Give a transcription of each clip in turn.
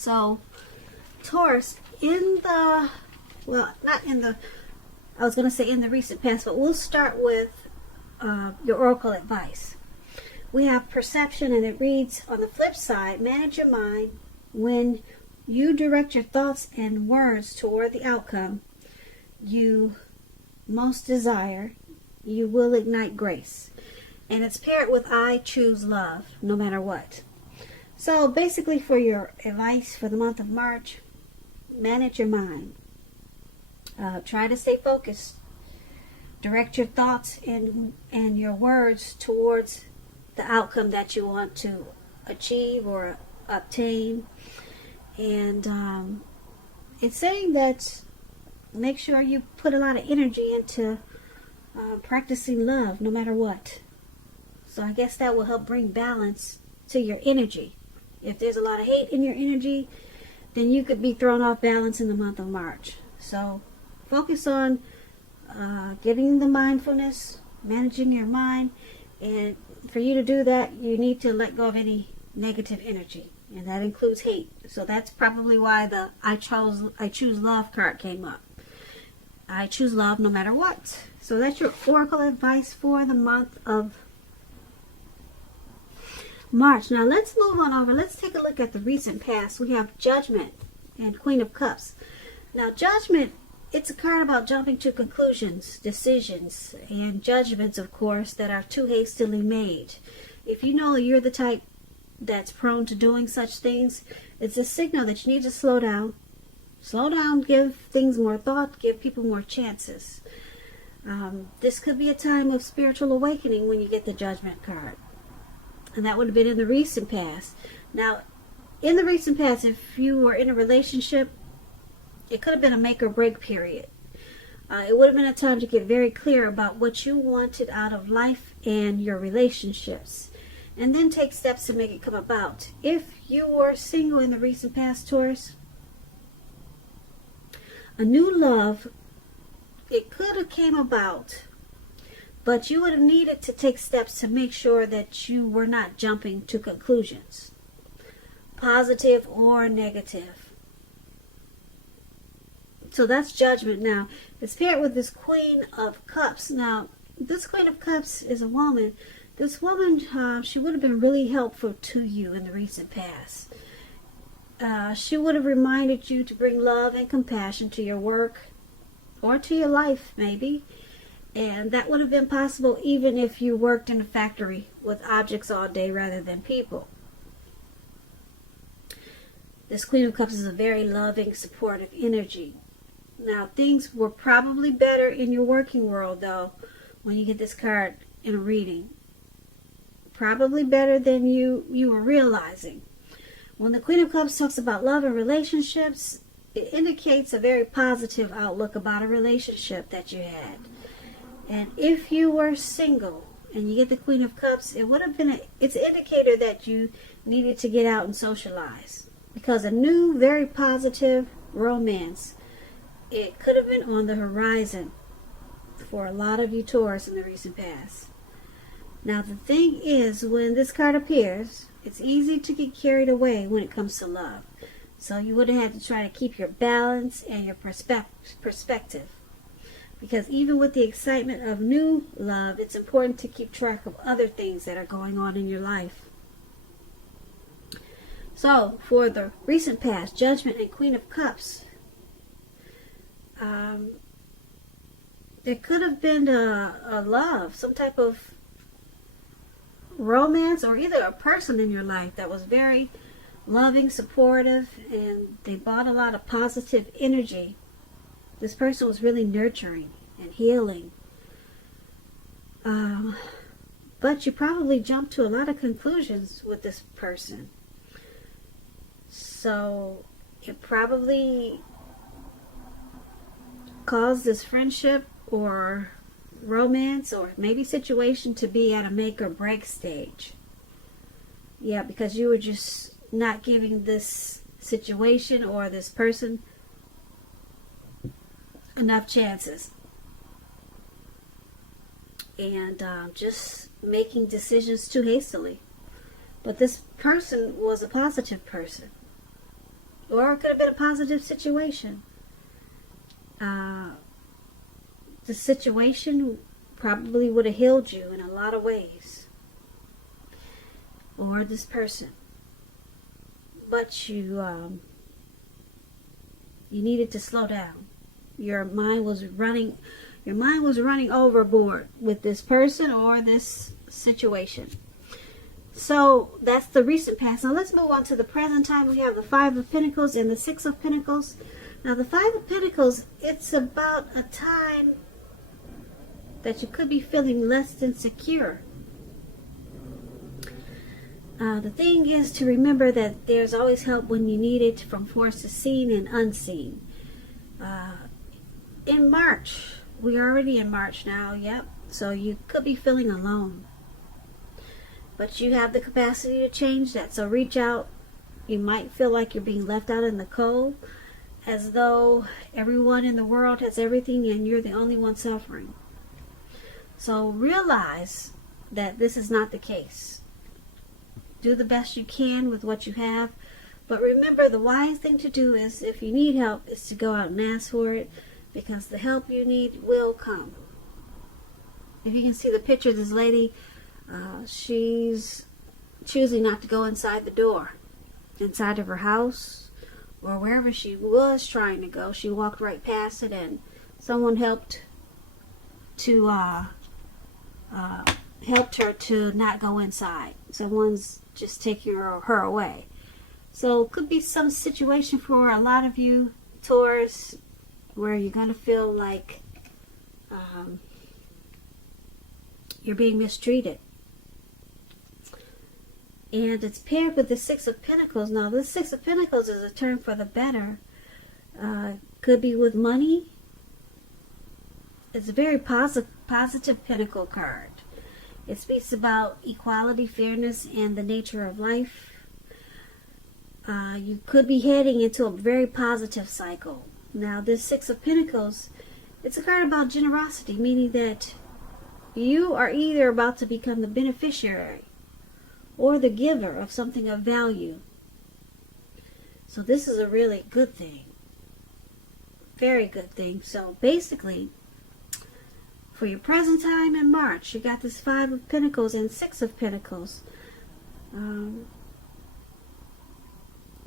So, Taurus, well, not in the, I was going to say in the recent past, but we'll start with your oracle advice. We have perception, and it reads, on the flip side, manage your mind. When you direct your thoughts and words toward the outcome you most desire, you will ignite grace. And it's paired with I choose love, no matter what. So basically, for your advice for the month of March, manage your mind. Try to stay focused. Direct your thoughts and your words towards the outcome that you want to achieve or obtain. And it's saying that make sure you put a lot of energy into practicing love, no matter what. So I guess that will help bring balance to your energy. If there's a lot of hate in your energy, then you could be thrown off balance in the month of March. So focus on getting the mindfulness, managing your mind, and for you to do that, you need to let go of any negative energy, and that includes hate. So that's probably why the I choose love card came up. I choose love no matter what. So that's your oracle advice for the month of March. Now let's move on over. Let's take a look at the recent past. We have Judgment and Queen of Cups. Now Judgment, it's a card about jumping to conclusions, decisions, and judgments, of course, that are too hastily made. If you know you're the type that's prone to doing such things, it's a signal that you need to slow down. Slow down, give things more thought, give people more chances. This could be a time of spiritual awakening when you get the Judgment card. And that would have been in the recent past. Now, in the recent past, if you were in a relationship, it could have been a make or break period. It would have been a time to get very clear about what you wanted out of life and your relationships, and then take steps to make it come about. If you were single in the recent past, Taurus, a new love, it could have came about, but you would have needed to take steps to make sure that you were not jumping to conclusions, positive or negative. So that's Judgment. Now, it's paired with this Queen of Cups. Now, this Queen of Cups is a woman. This woman, she would have been really helpful to you in the recent past. She would have reminded you to bring love and compassion to your work or to your life, maybe. And that would have been possible even if you worked in a factory with objects all day rather than people. This Queen of Cups is a very loving, supportive energy. Now, things were probably better in your working world, though, when you get this card in a reading. Probably better than you were realizing. When the Queen of Cups talks about love and relationships, it indicates a very positive outlook about a relationship that you had. And if you were single and you get the Queen of Cups, it would have been it's an indicator that you needed to get out and socialize. Because a new, very positive romance, it could have been on the horizon for a lot of you Taurus in the recent past. Now the thing is, when this card appears, it's easy to get carried away when it comes to love. So you would have had to try to keep your balance and your perspective. Because even with the excitement of new love, it's important to keep track of other things that are going on in your life. So, for the recent past, Judgment and Queen of Cups, there could have been a love, some type of romance, or either a person in your life that was very loving, supportive, and they brought a lot of positive energy. This person was really nurturing and healing. But you probably jumped to a lot of conclusions with this person. So it probably caused this friendship or romance or maybe situation to be at a make or break stage. Yeah, because you were just not giving this situation or this person enough chances. And just making decisions too hastily. But this person was a positive person. Or it could have been a positive situation. The situation probably would have healed you in a lot of ways. Or this person. But you needed to slow down. Your mind was running overboard with this person or this situation. So that's the recent past. Now let's move on to the present time. We have the Five of Pentacles and the Six of Pentacles. Now the Five of Pentacles, it's about a time that you could be feeling less than secure. The thing is to remember that there's always help when you need it, from forces seen and unseen. In March, we're already in March now, yep. So you could be feeling alone. But you have the capacity to change that. So reach out. You might feel like you're being left out in the cold, as though everyone in the world has everything and you're the only one suffering. So realize that this is not the case. Do the best you can with what you have. But remember, the wise thing to do is, if you need help, is to go out and ask for it, because the help you need will come. If you can see the picture of this lady, she's choosing not to go inside the door, inside of her house, or wherever she was trying to go. She walked right past it, and someone helped her to not go inside. Someone's just taking her away. So it could be some situation for a lot of you, Taurus, where you're going to feel like you're being mistreated. And it's paired with the Six of Pentacles. Now, this Six of Pentacles is a turn for the better. Could be with money. It's a very positive Pentacle card. It speaks about equality, fairness, and the nature of life. You could be heading into a very positive cycle. Now, this Six of Pentacles, it's a card about generosity, meaning that you are either about to become the beneficiary or the giver of something of value. So this is a really good thing. Very good thing. So basically, for your present time in March, you got this Five of Pentacles and Six of Pentacles.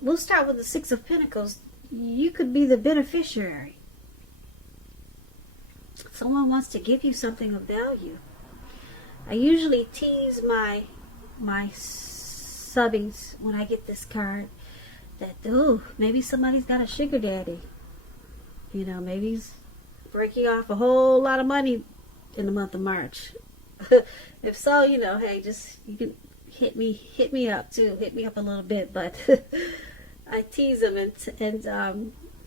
We'll start with the Six of Pentacles. You could be the beneficiary. Someone wants to give you something of value. I usually tease my subbies when I get this card that, oh, maybe somebody's got a sugar daddy. You know, maybe he's breaking off a whole lot of money in the month of March. If so, you know, hey, just, you can hit me up too. Hit me up a little bit, but I tease them, and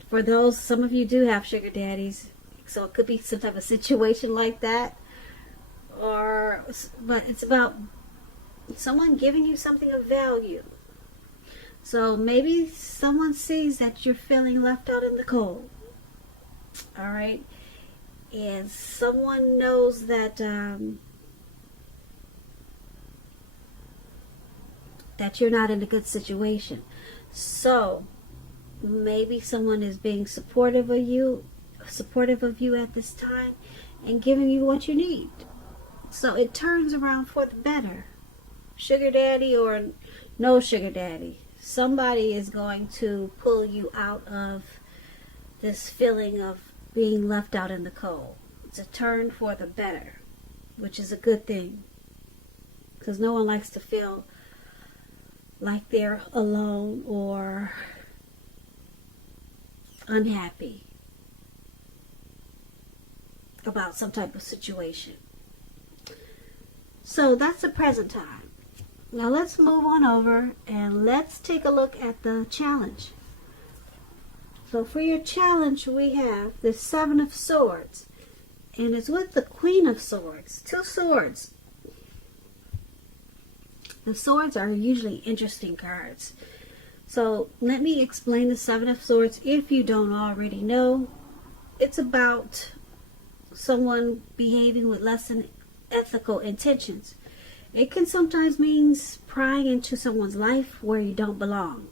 for those, some of you do have sugar daddies, so it could be some type of situation like that. But it's about someone giving you something of value. So maybe someone sees that you're feeling left out in the cold. All right, and someone knows that that you're not in a good situation. So maybe someone is being supportive of you at this time and giving you what you need. So it turns around for the better. Sugar daddy or no sugar daddy, somebody is going to pull you out of this feeling of being left out in the cold. It's a turn for the better, which is a good thing, because no one likes to feel like they're alone or unhappy about some type of situation. So that's the present time. Now let's move on over and let's take a look at the challenge. So for your challenge, we have the Seven of Swords, and it's with the Queen of Swords. Two swords. The swords are usually interesting cards. So let me explain the Seven of Swords if you don't already know. It's about someone behaving with less than ethical intentions. It can sometimes mean prying into someone's life where you don't belong.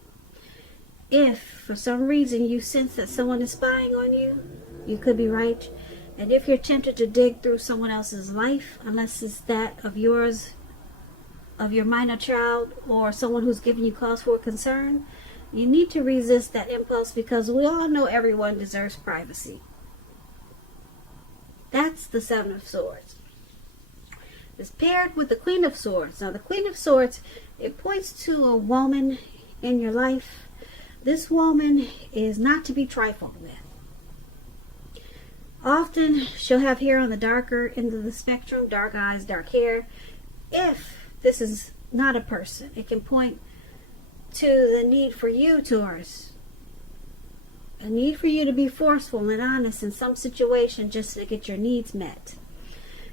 If for some reason you sense that someone is spying on you, you could be right. And if you're tempted to dig through someone else's life, unless it's that of yours, of your minor child, or someone who's giving you cause for concern, you need to resist that impulse, because we all know everyone deserves privacy. That's the Seven of Swords. It's paired with the Queen of Swords. Now the Queen of Swords, it points to a woman in your life. This woman is not to be trifled with. Often she'll have hair on the darker end of the spectrum, dark eyes, dark hair. If this is not a person, it can point to the need for you, Taurus. A need for you to be forceful and honest in some situation just to get your needs met.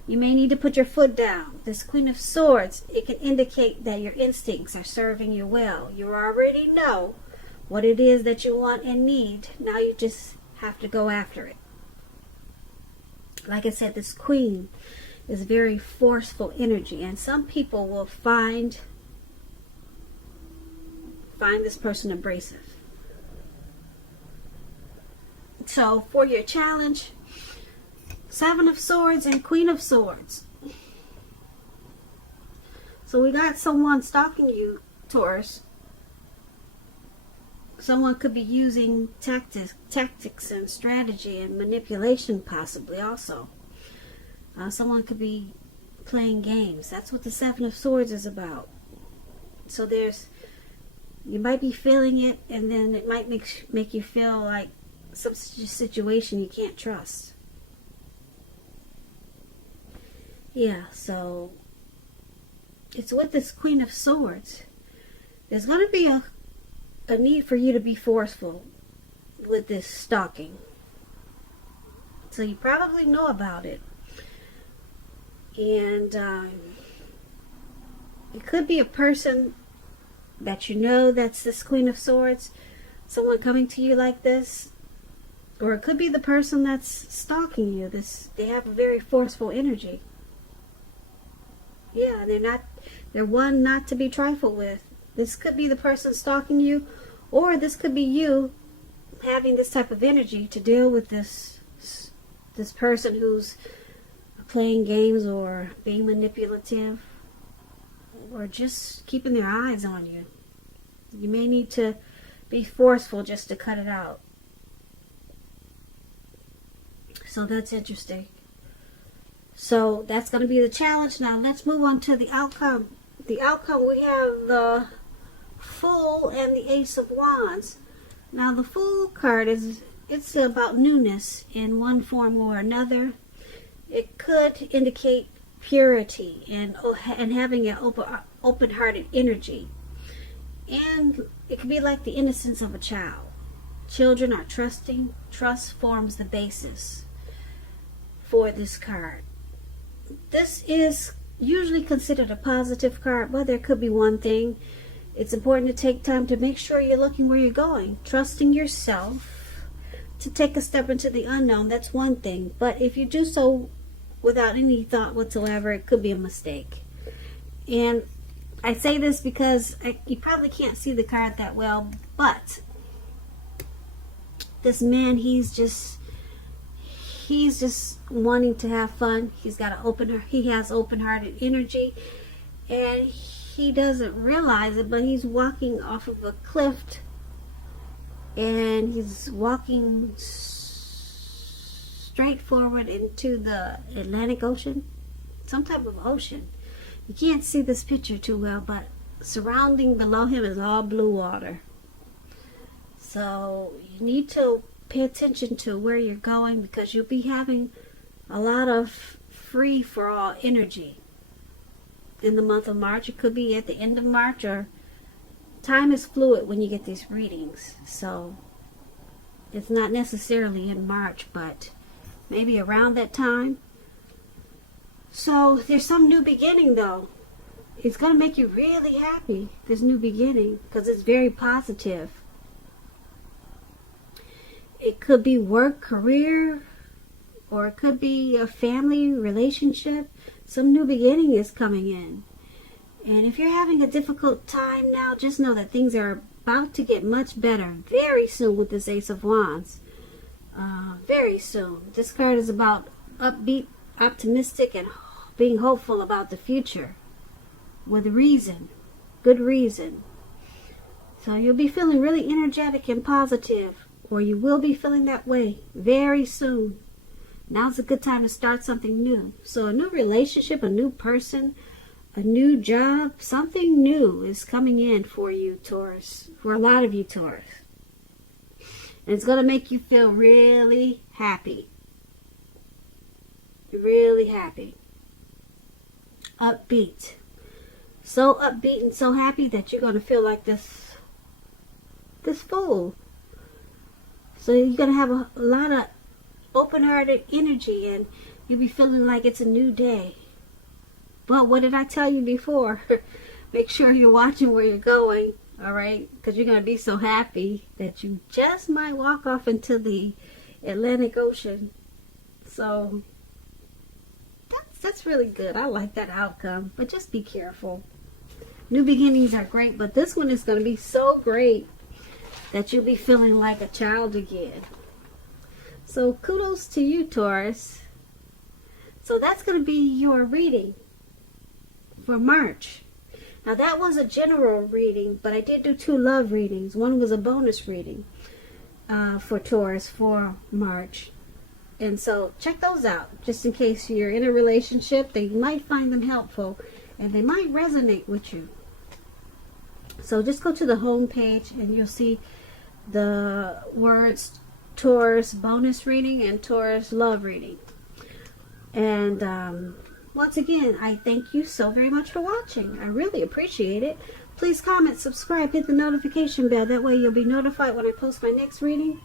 You may need to put your foot down. This Queen of Swords, it can indicate that your instincts are serving you well. You already know what it is that you want and need. Now you just have to go after it. Like I said, this Queen is very forceful energy, and some people will find this person abrasive. So for your challenge, Seven of Swords and Queen of Swords. So we got someone stalking you, Taurus. Someone could be using tactics and strategy and manipulation, possibly also. Someone could be playing games. That's what the Seven of Swords is about. So you might be feeling it, and then it might make you feel like some situation you can't trust. Yeah, so it's with this Queen of Swords. There's going to be a need for you to be forceful with this stalking. So you probably know about it. And it could be a person that you know that's this Queen of Swords, someone coming to you like this. Or it could be the person that's stalking you. They have a very forceful energy. Yeah, they're one not to be trifled with. This could be the person stalking you, or this could be you having this type of energy to deal with this person who's playing games or being manipulative or just keeping their eyes on you. You may need to be forceful just to cut it out. So that's interesting. So that's going to be the challenge. Now let's move on to the outcome. The outcome, we have the Fool and the Ace of Wands. Now the Fool card it's about newness in one form or another. It could indicate purity and having an open-hearted energy. And it could be like the innocence of a child. Children are trusting. Trust forms the basis for this card. This is usually considered a positive card, but there could be one thing. It's important to take time to make sure you're looking where you're going, trusting yourself to take a step into the unknown. That's one thing, but if you do so without any thought whatsoever, it could be a mistake. And I say this because you probably can't see the card that well, but this man, he's just wanting to have fun. He has open-hearted energy, and he doesn't realize it, but he's walking off of a cliff, and he's walking straight forward into the Atlantic Ocean, some type of ocean. You can't see this picture too well, but surrounding below him is all blue water. So you need to pay attention to where you're going, because you'll be having a lot of free-for-all energy in the month of March. It could be at the end of March, or time is fluid when you get these readings. So it's not necessarily in March, but maybe around that time. So there's some new beginning, though. It's going to make you really happy, this new beginning, because it's very positive. It could be work, career, or it could be a family relationship. Some new beginning is coming in. And if you're having a difficult time now, just know that things are about to get much better very soon with this Ace of Wands. Very soon. This card is about upbeat, optimistic, and being hopeful about the future with reason, good reason. So you'll be feeling really energetic and positive, or you will be feeling that way very soon. Now's a good time to start something new. So a new relationship, a new person, a new job, something new is coming in for you, Taurus, for a lot of you, Taurus. And it's going to make you feel really happy. Really happy. Upbeat. So upbeat and so happy that you're going to feel like this fool. So you're going to have a lot of open-hearted energy, and you'll be feeling like it's a new day. But what did I tell you before? Make sure you're watching where you're going, all right? Because you're going to be so happy that you just might walk off into the Atlantic Ocean. So that's really good. I like that outcome. But just be careful. New beginnings are great, but this one is going to be so great that you'll be feeling like a child again. So kudos to you, Taurus. So that's going to be your reading for March. Now that was a general reading, but I did do 2 love readings. One was a bonus reading for Taurus for March. And so check those out, just in case you're in a relationship. They might find them helpful, and they might resonate with you. So just go to the home page, and you'll see the words Taurus bonus reading and Taurus love reading. And once again, I thank you so very much for watching. I really appreciate it. Please comment, subscribe, hit the notification bell. That way you'll be notified when I post my next reading.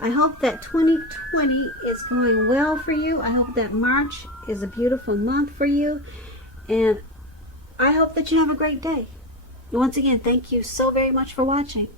I hope that 2020 is going well for you. I hope that March is a beautiful month for you. And I hope that you have a great day. Once again, thank you so very much for watching.